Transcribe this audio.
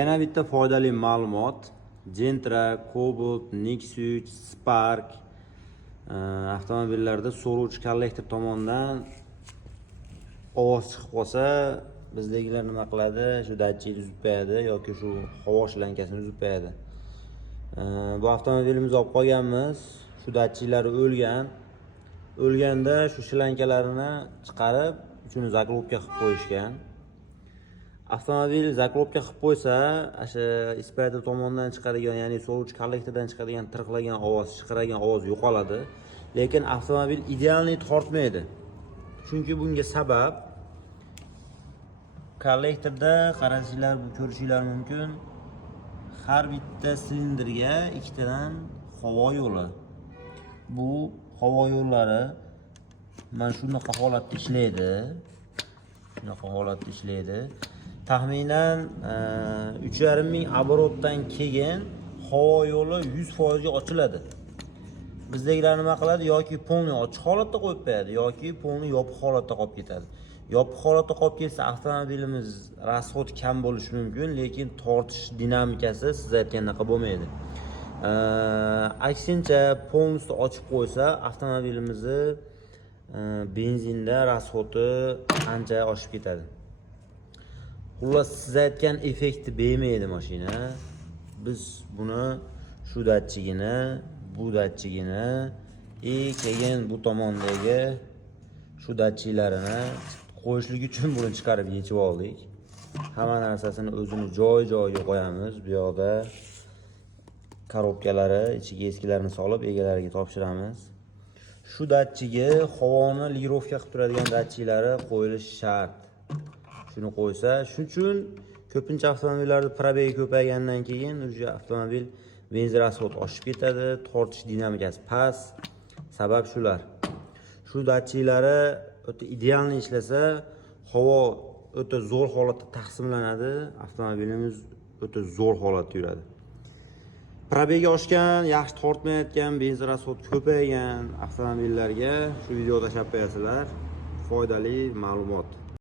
Yana bitta foydali ma'lumot. Gentra, Cobalt, Nexus, Spark avtomobillarda so'rovchi kollektor tomonidan ovoz chiqib qolsa, bizdagilar nima qiladi? Shu datchikni uzib qo'yadi yoki shu havo shlankasini uzib qo'yadi. Bu avtomobilimizni olib qolganmiz. Shu datchiklari o'lgan. O'lganda shu shlankalarni chiqarib, uchun zaklopka qilib qo'yishgan. Avtomobil zaklopka qilib qo'ysa, o'sha inspektor tomonidan chiqadigan, ya'ni so'rovchi kollektordan chiqadigan tirqlagan ovoz, chiqaragan ovoz yo'qoladi. Lekin avtomobil idealniy tortmaydi. Chunki bunga sabab kollektorda qarasizlar, bu ko'rishingiz mumkin. Har bitta silindrga ikkitadan havo yo'li. Bu havo yo'llari mana shunaqa holatda ishlaydi. Shunaqa holatda ishlaydi. Taxminan 3,5 ming оборотdan keyin havo yo'li 100% ga ochiladi. Bizdagilar nima qiladi? Yoki polni ochiq holatda qo'yib qo'yadi, yoki polni yopiq holatda qolib ketadi. Yopiq holatda qolib ketsa, avtomobilimiz rasxod kam bo'lishi mumkin, lekin tortish dinamikasi siz aytgandaqa bo'lmaydi. Aksincha, polni ochib qo'ysa, avtomobilimizni benzinda rasxodi ancha oshib ketadi. Xullas, siz aytgan effektni bermaydi mashina. Biz buni shu datchigini, bu datchigini, keyin bu tomondagi shu datchiklarini qo'yishlik uchun buni chiqarib yechib oldik. Hamma narsasini o'zini joy-joyiga qo'yamiz. Bu yoqda korobkalari, ichiga eskilarini solib egalariga topshiramiz. Shu datchigi havoni lirovka qilib turadigan datchiklari qo'yilishi shart. Shuni qo'ysa, shuning uchun ko'pincha avtomobillarda probegi ko'paygandan keyin o'sha avtomobil benzin rasxodi oshib ketadi, tortish dinamikasi past. Sabab shular. Shu datchiklari o'ta idealni ishlasa, havo o'ta zo'r holatda taqsimlanadi, avtomobilimiz o'ta zo'r holatda yuradi. Probegi oshgan, yaxshi tortmayotgan, benzin rasxodi ko'paygan avtomobillarga shu videoda tashlab qo'yasizlar. Foydali ma'lumot.